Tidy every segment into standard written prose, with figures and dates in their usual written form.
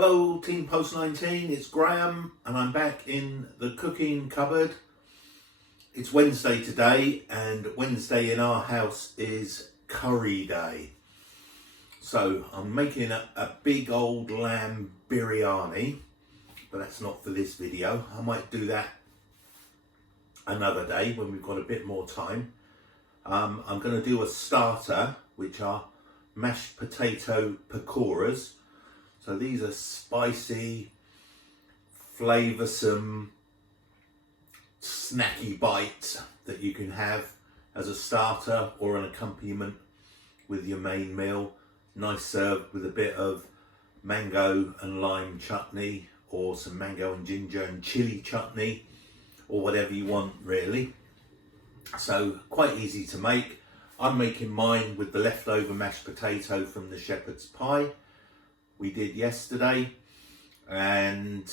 Hello Team Post 19, it's Graham and I'm back in the cooking cupboard. It's Wednesday today, and Wednesday in our house is curry day. So I'm making a big old lamb biryani, but that's not for this video. I might do that another day when we've got a bit more time. I'm going to do a starter, which are mashed potato pakoras. So these are spicy, flavoursome, snacky bites that you can have as a starter or an accompaniment with your main meal. Nice served with a bit of mango and lime chutney, or some mango and ginger and chilli chutney, or whatever you want really. So quite easy to make. I'm making mine with the leftover mashed potato from the shepherd's pie we did yesterday, and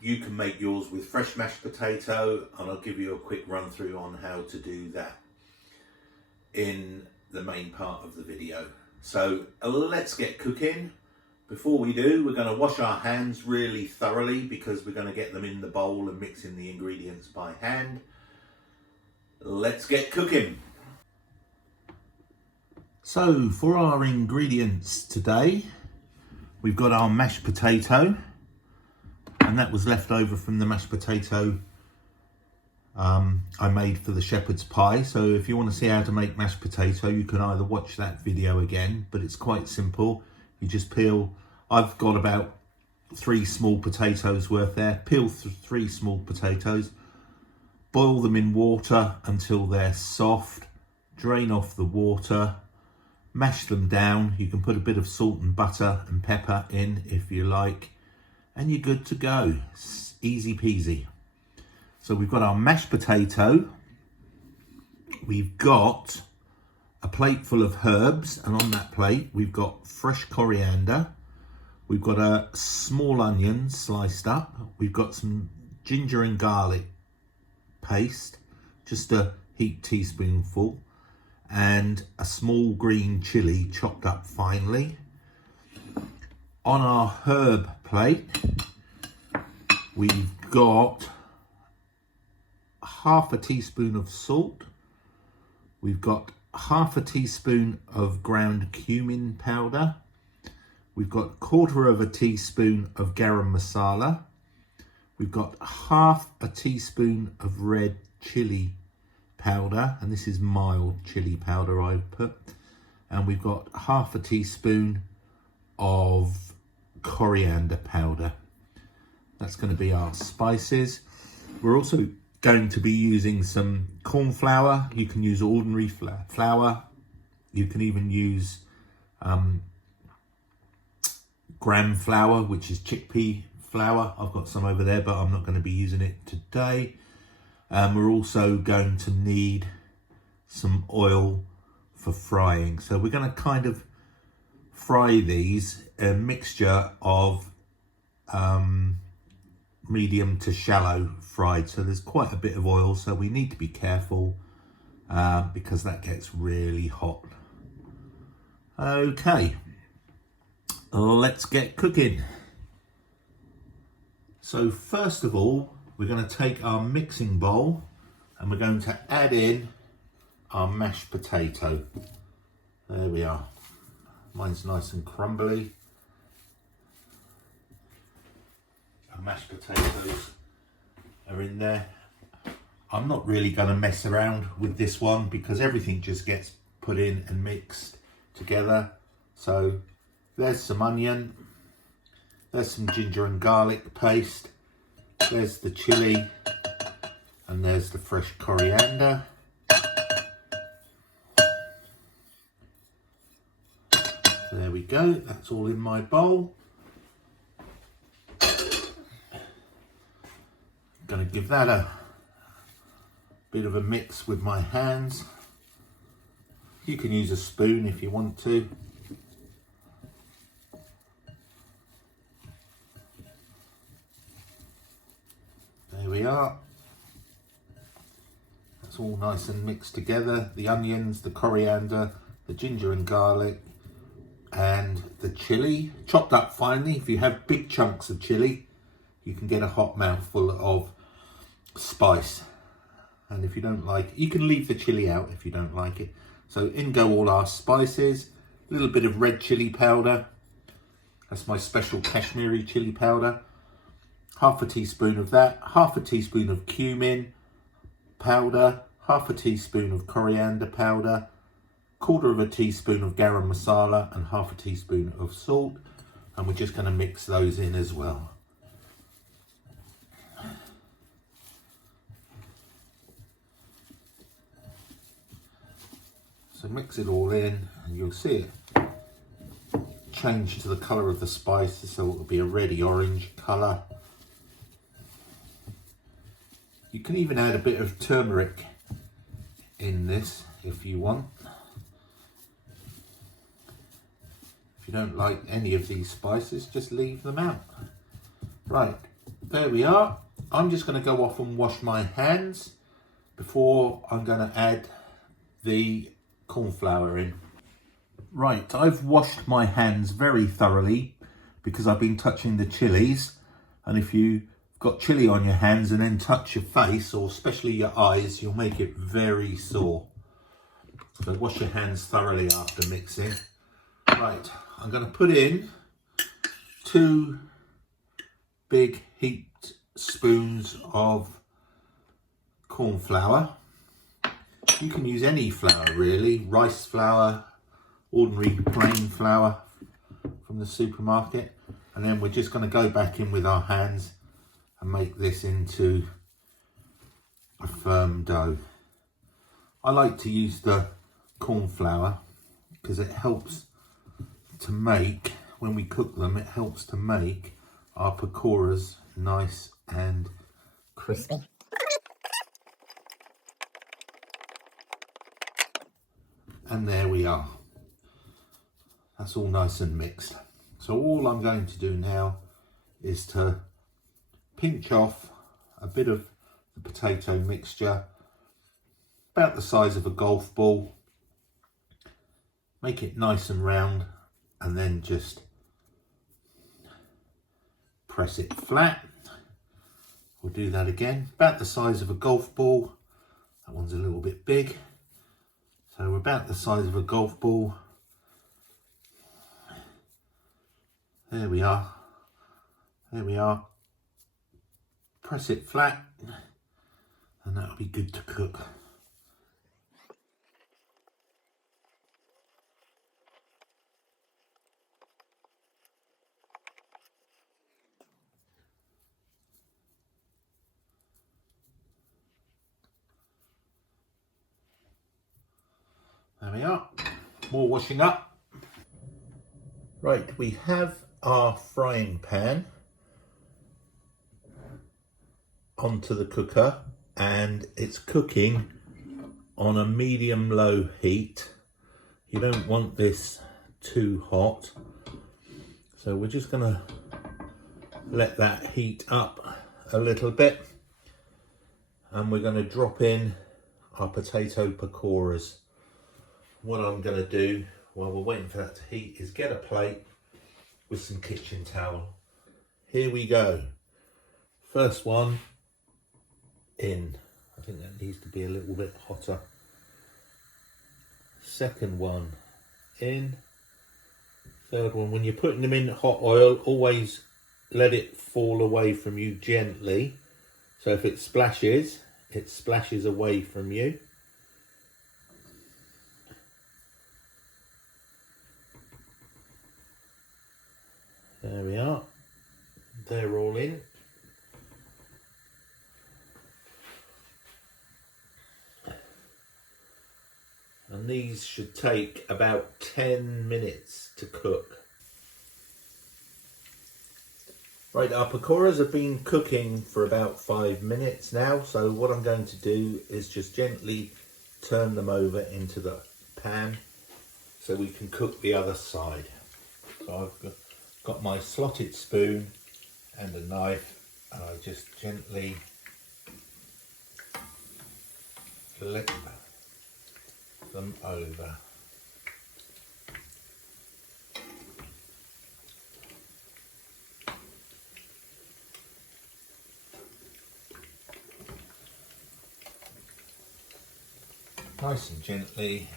you can make yours with fresh mashed potato, and I'll give you a quick run through on how to do that in the main part of the video. So let's get cooking. Before we do, we're going to wash our hands really thoroughly because we're going to get them in the bowl and mixing the ingredients by hand. Let's get cooking. So for our ingredients today, we've got our mashed potato, and that was left over from the mashed potato I made for the shepherd's pie. So if you want to see how to make mashed potato, you can either watch that video again, but it's quite simple. You just peel, I've got about 3 small potatoes worth there. Peel 3 small potatoes, boil them in water until they're soft, drain off the water, mash them down. You can put a bit of salt and butter and pepper in if you like, and you're good to go. It's easy peasy. So we've got our mashed potato, we've got a plate full of herbs, and on that plate we've got fresh coriander, we've got a small onion sliced up, we've got some ginger and garlic paste, just a heaped teaspoonful, and a small green chilli chopped up finely. On our herb plate, we've got half a teaspoon of salt, we've got half a teaspoon of ground cumin powder, we've got 1/4 teaspoon of garam masala, we've got half a teaspoon of red chilli powder, and this is mild chili powder I've put, and we've got half a teaspoon of coriander powder. That's going to be our spices. We're also going to be using some corn flour. You can use ordinary flour. You can even use gram flour, which is chickpea flour. I've got some over there, but I'm not going to be using it today. We're also going to need some oil for frying. So we're going to kind of fry these, a mixture of medium to shallow fried. So there's quite a bit of oil, so we need to be careful because that gets really hot. Okay, let's get cooking. So first of all, we're going to take our mixing bowl and we're going to add in our mashed potato. There we are. Mine's nice and crumbly. Our mashed potatoes are in there. I'm not really going to mess around with this one because everything just gets put in and mixed together. So there's some onion, there's some ginger and garlic paste, there's the chilli, and there's the fresh coriander. There we go, that's all in my bowl. Going to give that a bit of a mix with my hands. You can use a spoon if you want to. There we are. That's all nice and mixed together. The onions, the coriander, the ginger and garlic, and the chili, chopped up finely. If you have big chunks of chili, you can get a hot mouthful of spice. And if you don't like it, you can leave the chili out if you don't like it. So in go all our spices, a little bit of red chili powder. That's my special Kashmiri chili powder. Half a teaspoon of that, half a teaspoon of cumin powder, half a teaspoon of coriander powder, quarter of a teaspoon of garam masala, and half a teaspoon of salt. And we're just going to mix those in as well. So mix it all in and you'll see it change to the colour of the spices, so it'll be a reddy orange colour. You can even add a bit of turmeric in this if you want. If you don't like any of these spices, just leave them out. Right, there we are. I'm just going to go off and wash my hands before I'm going to add the corn flour in. Right, I've washed my hands very thoroughly because I've been touching the chilies, and if you've got chili on your hands and then touch your face, or especially your eyes, you'll make it very sore. So wash your hands thoroughly after mixing. Right, I'm going to put in 2 big heaped spoons of corn flour. You can use any flour really, rice flour, ordinary plain flour from the supermarket. And then we're just going to go back in with our hands and make this into a firm dough. I like to use the corn flour because it helps to make, when we cook them, it helps to make our pakoras nice and crispy. And there we are. That's all nice and mixed. So all I'm going to do now is to pinch off a bit of the potato mixture, about the size of a golf ball. Make it nice and round, and then just press it flat. We'll do that again, about the size of a golf ball. That one's a little bit big. So about the size of a golf ball. There we are. There we are. Press it flat and that'll be good to cook. There we are. More washing up. Right, we have our frying pan onto the cooker and it's cooking on a medium-low heat. You don't want this too hot, so we're just going to let that heat up a little bit, and we're going to drop in our potato pakoras. What I'm going to do while we're waiting for that to heat is get a plate with some kitchen towel. Here we go. First one in. I think that needs to be a little bit hotter. Second one in. Third one. When you're putting them in hot oil, always let it fall away from you gently. So if it splashes away from you. There we are. They're all in. And these should take about 10 minutes to cook. Right, our pakoras have been cooking for about 5 minutes now. So what I'm going to do is just gently turn them over into the pan so we can cook the other side. So I've got my slotted spoon and a knife, and I just gently flip them over. nice and gently.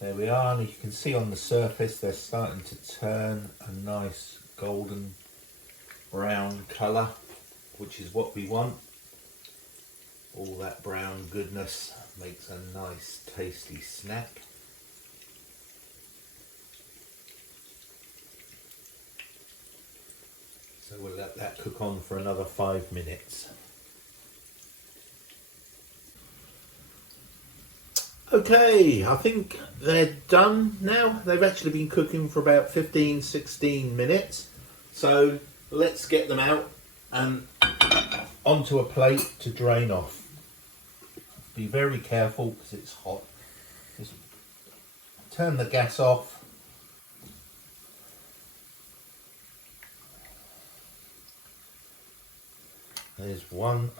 There we are, and you can see on the surface they're starting to turn a nice golden brown colour, which is what we want. All that brown goodness makes a nice tasty snack. So we'll let that cook on for another 5 minutes. Okay, I think they're done now. They've actually been cooking for about 15-16 minutes. So let's get them out and onto a plate to drain off. Be very careful because it's hot. Just turn the gas off. There's one.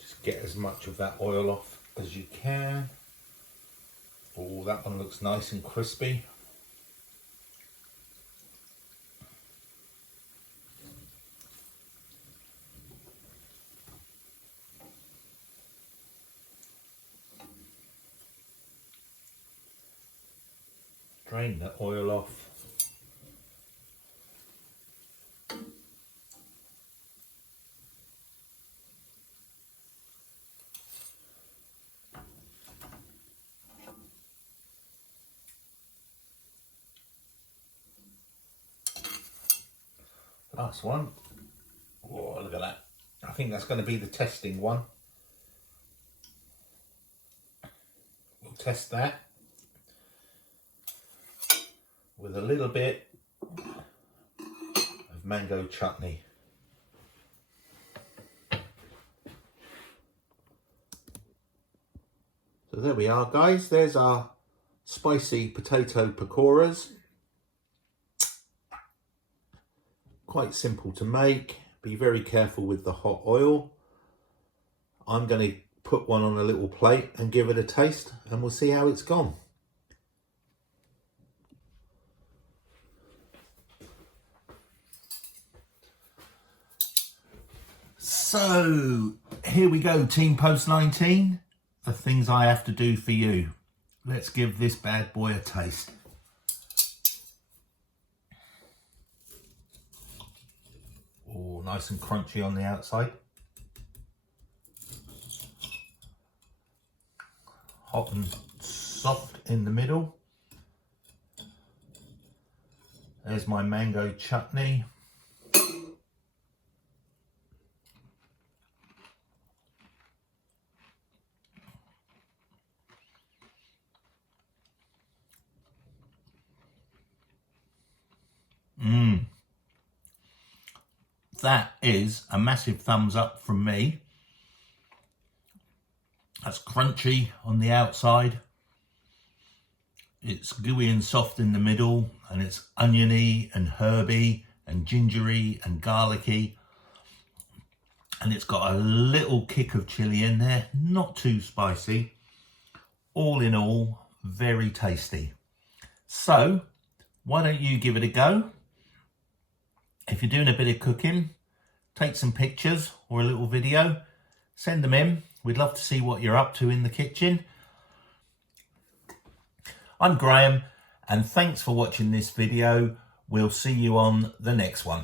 Just get as much of that oil off as you can. Oh, that one looks nice and crispy. Drain the oil off. Last one. Oh, look at that. I think that's going to be the testing one. We'll test that with a little bit of mango chutney. So there we are, guys. There's our spicy potato pakoras. Quite simple to make. Be very careful with the hot oil. I'm going to put one on a little plate and give it a taste, and we'll see how it's gone. So here we go, Team Post 19. The things I have to do for you. Let's give this bad boy a taste. Oh, nice and crunchy on the outside. Hot and soft in the middle. There's my mango chutney. That is a massive thumbs up from me. That's crunchy on the outside. It's gooey and soft in the middle, and it's oniony and herby and gingery and garlicky. And it's got a little kick of chili in there, not too spicy. All in all, very tasty. So, why don't you give it a go? If you're doing a bit of cooking, take some pictures or a little video, send them in. We'd love to see what you're up to in the kitchen. I'm Graham, and thanks for watching this video. We'll see you on the next one.